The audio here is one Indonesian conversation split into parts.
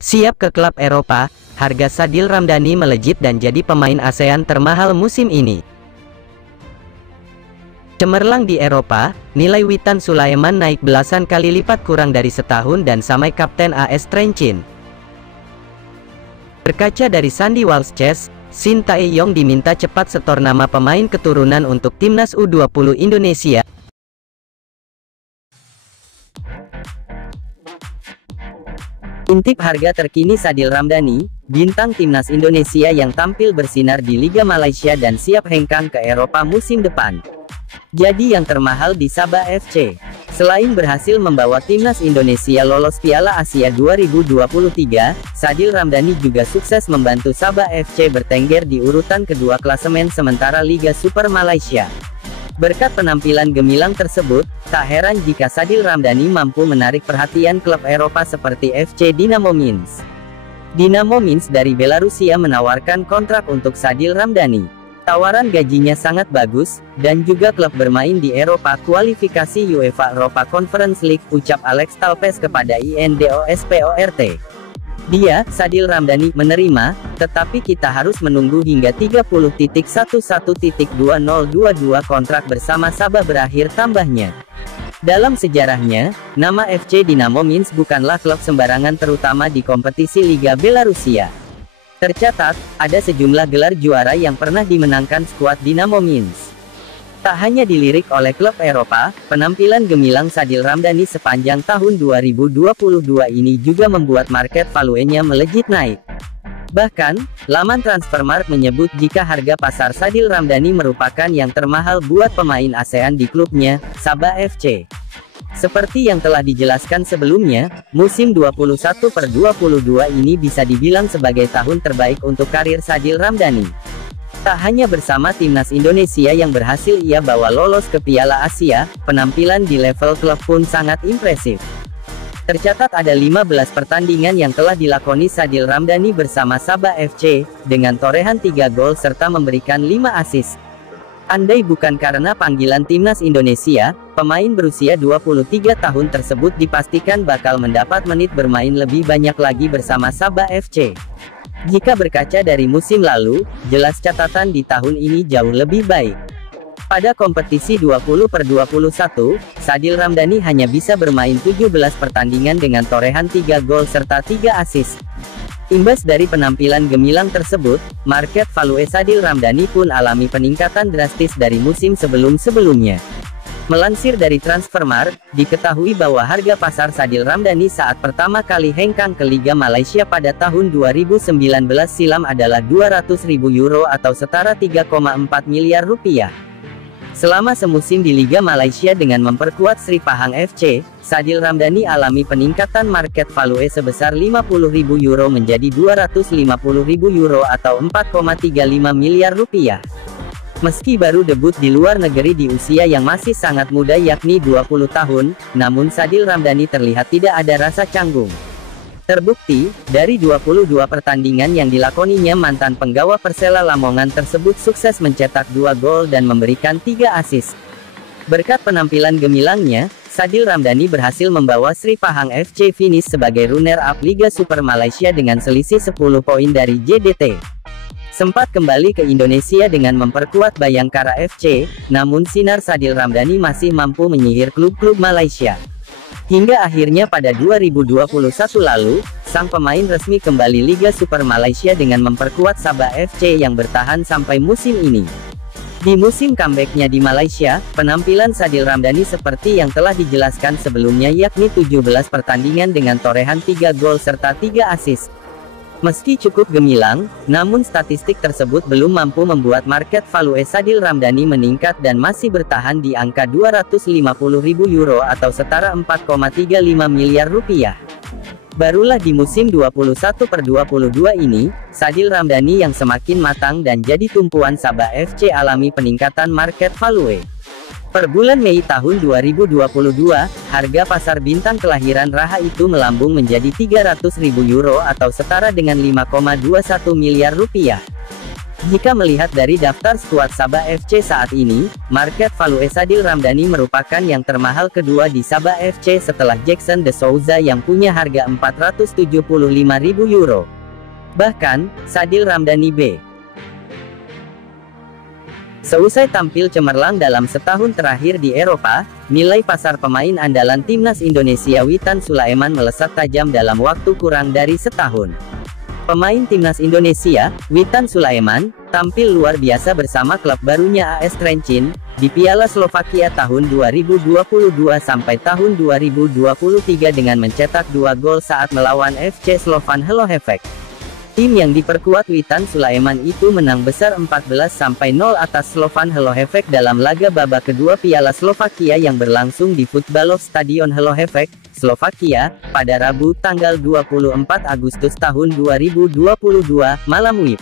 Siap ke klub Eropa, harga Sadil Ramdhani melejit dan jadi pemain ASEAN termahal musim ini. Cemerlang di Eropa, nilai Witan Sulaiman naik belasan kali lipat kurang dari setahun dan samai kapten AS Trencin. Berkaca dari Sandy Walsh Chess, Shin Tae-yong diminta cepat setor nama pemain keturunan untuk timnas U20 Indonesia. Intip harga terkini Sadil Ramdhani, bintang timnas Indonesia yang tampil bersinar di Liga Malaysia dan siap hengkang ke Eropa musim depan. Jadi yang termahal di Sabah FC. Selain berhasil membawa timnas Indonesia lolos Piala Asia 2023, Sadil Ramdhani juga sukses membantu Sabah FC bertengger di urutan kedua klasemen sementara Liga Super Malaysia. Berkat penampilan gemilang tersebut, tak heran jika Sadil Ramdhani mampu menarik perhatian klub Eropa seperti FC Dinamo Minsk. Dinamo Minsk dari Belarusia menawarkan kontrak untuk Sadil Ramdhani. Tawaran gajinya sangat bagus, dan juga klub bermain di Eropa kualifikasi UEFA Europa Conference League, ucap Alex Talpes kepada INDOSPORT. Dia, Sadil Ramdhani, menerima, tetapi kita harus menunggu hingga 30.11.2022 kontrak bersama Sabah berakhir, tambahnya. Dalam sejarahnya, nama FC Dinamo Minsk bukanlah klub sembarangan terutama di kompetisi Liga Belarusia. Tercatat, ada sejumlah gelar juara yang pernah dimenangkan skuad Dinamo Minsk. Tak hanya dilirik oleh klub Eropa, penampilan gemilang Sadil Ramdhani sepanjang tahun 2022 ini juga membuat market value-nya melejit naik. Bahkan, laman Transfermarkt menyebut jika harga pasar Sadil Ramdhani merupakan yang termahal buat pemain ASEAN di klubnya, Sabah FC. Seperti yang telah dijelaskan sebelumnya, musim 21/22 ini bisa dibilang sebagai tahun terbaik untuk karir Sadil Ramdhani. Tak hanya bersama timnas Indonesia yang berhasil ia bawa lolos ke Piala Asia, penampilan di level klub pun sangat impresif. Tercatat ada 15 pertandingan yang telah dilakoni Sadil Ramdhani bersama Sabah FC, dengan torehan 3 gol serta memberikan 5 assist. Andai bukan karena panggilan timnas Indonesia, pemain berusia 23 tahun tersebut dipastikan bakal mendapat menit bermain lebih banyak lagi bersama Sabah FC. Jika berkaca dari musim lalu, jelas catatan di tahun ini jauh lebih baik. Pada kompetisi 20/21, Sadil Ramdhani hanya bisa bermain 17 pertandingan dengan torehan 3 gol serta 3 assist. Imbas dari penampilan gemilang tersebut, market value Sadil Ramdhani pun alami peningkatan drastis dari musim sebelum-sebelumnya. Melansir dari Transfermarkt, diketahui bahwa harga pasar Sadil Ramdhani saat pertama kali hengkang ke Liga Malaysia pada tahun 2019 silam adalah 200.000 euro atau setara 3,4 miliar rupiah. Selama semusim di Liga Malaysia dengan memperkuat Sri Pahang FC, Sadil Ramdhani alami peningkatan market value sebesar 50.000 euro menjadi 250.000 euro atau 4,35 miliar rupiah. Meski baru debut di luar negeri di usia yang masih sangat muda yakni 20 tahun, namun Sadil Ramdhani terlihat tidak ada rasa canggung. Terbukti, dari 22 pertandingan yang dilakoninya mantan penggawa Persela Lamongan tersebut sukses mencetak 2 gol dan memberikan 3 assist. Berkat penampilan gemilangnya, Sadil Ramdhani berhasil membawa Sri Pahang FC finish sebagai runner-up Liga Super Malaysia dengan selisih 10 poin dari JDT. Sempat kembali ke Indonesia dengan memperkuat Bayangkara FC, namun sinar Sadil Ramdhani masih mampu menyihir klub-klub Malaysia. Hingga akhirnya pada 2021 lalu, sang pemain resmi kembali Liga Super Malaysia dengan memperkuat Sabah FC yang bertahan sampai musim ini. Di musim comeback-nya di Malaysia, penampilan Sadil Ramdhani seperti yang telah dijelaskan sebelumnya yakni 17 pertandingan dengan torehan 3 gol serta 3 assist. Meski cukup gemilang, namun statistik tersebut belum mampu membuat market value Sadil Ramdhani meningkat dan masih bertahan di angka 250.000 euro atau setara 4,35 miliar rupiah. Barulah di musim 21/22 ini, Sadil Ramdhani yang semakin matang dan jadi tumpuan Sabah FC alami peningkatan market value. Per bulan Mei tahun 2022, harga pasar bintang kelahiran Raha itu melambung menjadi 300.000 euro atau setara dengan 5,21 miliar rupiah. Jika melihat dari daftar skuad Sabah FC saat ini, market value Sadil Ramdhani merupakan yang termahal kedua di Sabah FC setelah Jackson De Souza yang punya harga €475.000. Bahkan, Sadil Ramdhani B. Seusai tampil cemerlang dalam setahun terakhir di Eropa, nilai pasar pemain andalan timnas Indonesia Witan Sulaiman melesat tajam dalam waktu kurang dari setahun. Pemain timnas Indonesia, Witan Sulaiman, tampil luar biasa bersama klub barunya AS Trenčín, di Piala Slovakia tahun 2022 sampai tahun 2023 dengan mencetak 2 gol saat melawan FC Slovan Hlohovec. Tim yang diperkuat Witan Sulaiman itu menang besar 14-0 atas Slovan Hlohovec dalam laga babak kedua Piala Slovakia yang berlangsung di Futbalov Stadion Hlohovec, Slovakia, pada Rabu tanggal 24 Agustus tahun 2022, malam WIB.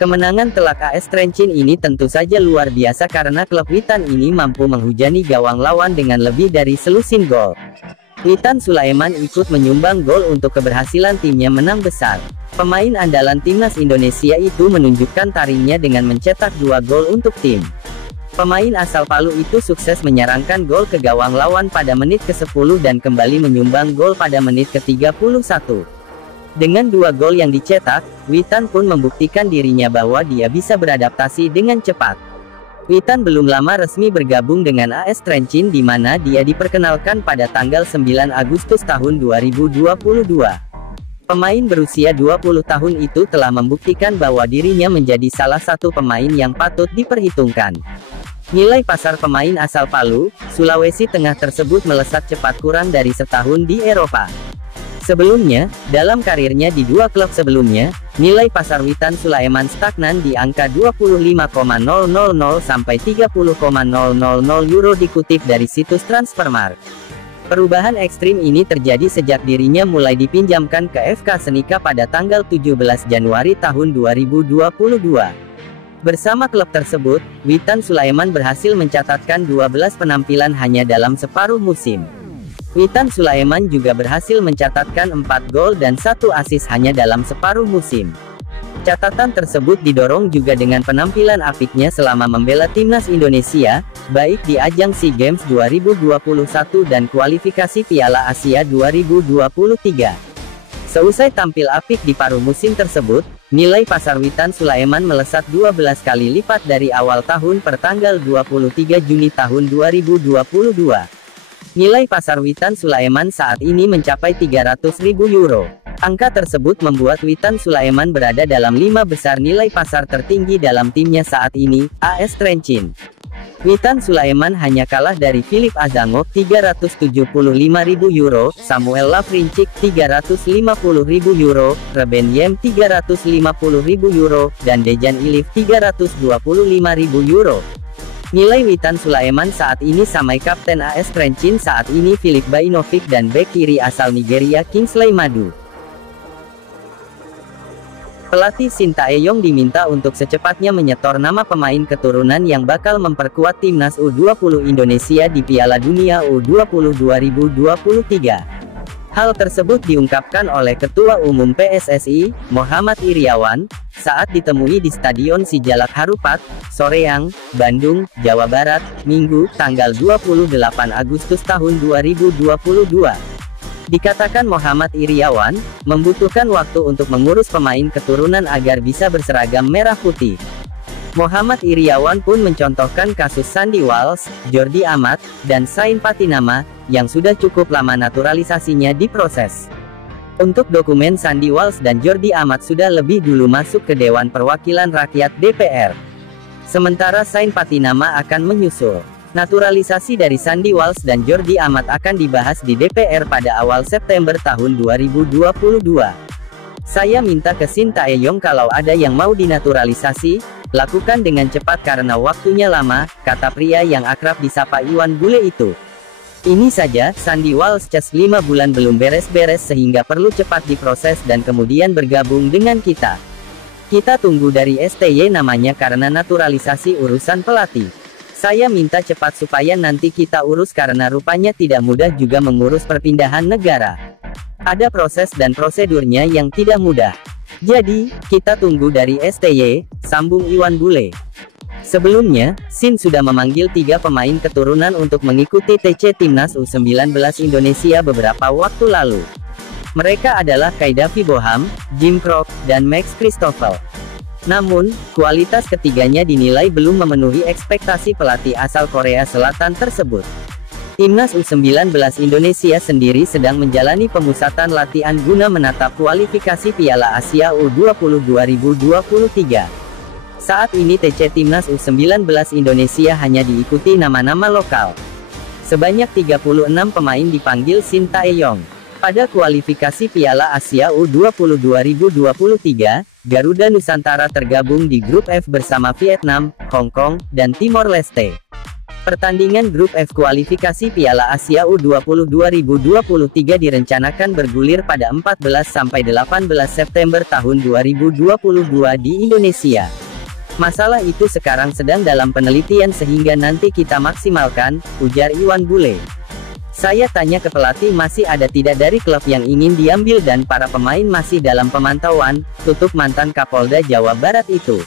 Kemenangan telak AS Trenčín ini tentu saja luar biasa karena klub Witan ini mampu menghujani gawang lawan dengan lebih dari selusin gol. Witan Sulaiman ikut menyumbang gol untuk keberhasilan timnya menang besar. Pemain andalan timnas Indonesia itu menunjukkan taringnya dengan mencetak 2 gol untuk tim. Pemain asal Palu itu sukses menyerangkan gol ke gawang lawan pada menit ke-10 dan kembali menyumbang gol pada menit ke-31. Dengan 2 gol yang dicetak, Witan pun membuktikan dirinya bahwa dia bisa beradaptasi dengan cepat. Witan belum lama resmi bergabung dengan AS Trenčín di mana dia diperkenalkan pada tanggal 9 Agustus tahun 2022. Pemain berusia 20 tahun itu telah membuktikan bahwa dirinya menjadi salah satu pemain yang patut diperhitungkan. Nilai pasar pemain asal Palu, Sulawesi Tengah tersebut melesat cepat kurang dari setahun di Eropa. Sebelumnya, dalam karirnya di 2 klub sebelumnya, nilai pasar Witan Sulaiman stagnan di angka 25,000 sampai 30,000 euro dikutip dari situs Transfermarkt. Perubahan ekstrim ini terjadi sejak dirinya mulai dipinjamkan ke FK Senika pada tanggal 17 Januari tahun 2022. Bersama klub tersebut, Witan Sulaiman berhasil mencatatkan 12 penampilan hanya dalam separuh musim. Witan Sulaiman juga berhasil mencatatkan 4 gol dan 1 assist hanya dalam separuh musim. Catatan tersebut didorong juga dengan penampilan apiknya selama membela timnas Indonesia, baik di ajang SEA Games 2021 dan kualifikasi Piala Asia 2023. Seusai tampil apik di paruh musim tersebut, nilai pasar Witan Sulaiman melesat 12 kali lipat dari awal tahun per tanggal 23 Juni tahun 2022. Nilai pasar Witan Sulaiman saat ini mencapai 300.000 euro. Angka tersebut membuat Witan Sulaiman berada dalam 5 besar nilai pasar tertinggi dalam timnya saat ini, AS Trenčín. Witan Sulaiman hanya kalah dari Filip Azangov 375.000 euro, Samuel Lavrincic 350.000 euro, Reben Yem 350.000 euro, dan Dejan Ilif 325.000 euro. Nilai Witan Sulaiman saat ini samai kapten AS Trenčín saat ini Filip Bainovic dan bek kiri asal Nigeria Kingsley Madu. Pelatih Shin Tae-yong diminta untuk secepatnya menyetor nama pemain keturunan yang bakal memperkuat timnas U20 Indonesia di Piala Dunia U20 2023. Hal tersebut diungkapkan oleh Ketua Umum PSSI, Muhammad Iryawan, saat ditemui di Stadion Sijalak Harupat, Soreang, Bandung, Jawa Barat, Minggu, tanggal 28 Agustus tahun 2022. Dikatakan Muhammad Iryawan, membutuhkan waktu untuk mengurus pemain keturunan agar bisa berseragam merah putih. Muhammad Iryawan pun mencontohkan kasus Sandy Walsh, Jordi Amat, dan Sain Patinama, yang sudah cukup lama naturalisasinya diproses. Untuk dokumen Sandy Walsh dan Jordi Amat sudah lebih dulu masuk ke Dewan Perwakilan Rakyat DPR. Sementara Sain Patinama akan menyusul. Naturalisasi dari Sandy Walsh dan Jordi Amat akan dibahas di DPR pada awal September tahun 2022. Saya minta ke Shin Tae-yong kalau ada yang mau dinaturalisasi, lakukan dengan cepat karena waktunya lama, kata pria yang akrab disapa Iwan Bule itu. Ini saja, Sandy Walsh cas 5 bulan belum beres-beres sehingga perlu cepat diproses dan kemudian bergabung dengan kita. Kita tunggu dari STY namanya karena naturalisasi urusan pelatih. Saya minta cepat supaya nanti kita urus karena rupanya tidak mudah juga mengurus perpindahan negara. Ada proses dan prosedurnya yang tidak mudah. Jadi, kita tunggu dari STY, sambung Iwan Bule. Sebelumnya, Shin sudah memanggil 3 pemain keturunan untuk mengikuti TC Timnas U19 Indonesia beberapa waktu lalu. Mereka adalah Kaidafi Boham, Jim Krok, dan Max Christoffel. Namun, kualitas ketiganya dinilai belum memenuhi ekspektasi pelatih asal Korea Selatan tersebut. Timnas U19 Indonesia sendiri sedang menjalani pemusatan latihan guna menatap kualifikasi Piala Asia U20 2023. Saat ini TC Timnas U19 Indonesia hanya diikuti nama-nama lokal. Sebanyak 36 pemain dipanggil Shin Tae-yong. Pada kualifikasi Piala Asia U20 2023, Garuda Nusantara tergabung di grup F bersama Vietnam, Hong Kong, dan Timor Leste. Pertandingan grup F kualifikasi Piala Asia U20 2023 direncanakan bergulir pada 14–18 September tahun 2022 di Indonesia. Masalah itu sekarang sedang dalam penelitian sehingga nanti kita maksimalkan, ujar Iwan Bule. Saya tanya ke pelatih masih ada tidak dari klub yang ingin diambil dan para pemain masih dalam pemantauan, tutup mantan Kapolda Jawa Barat itu.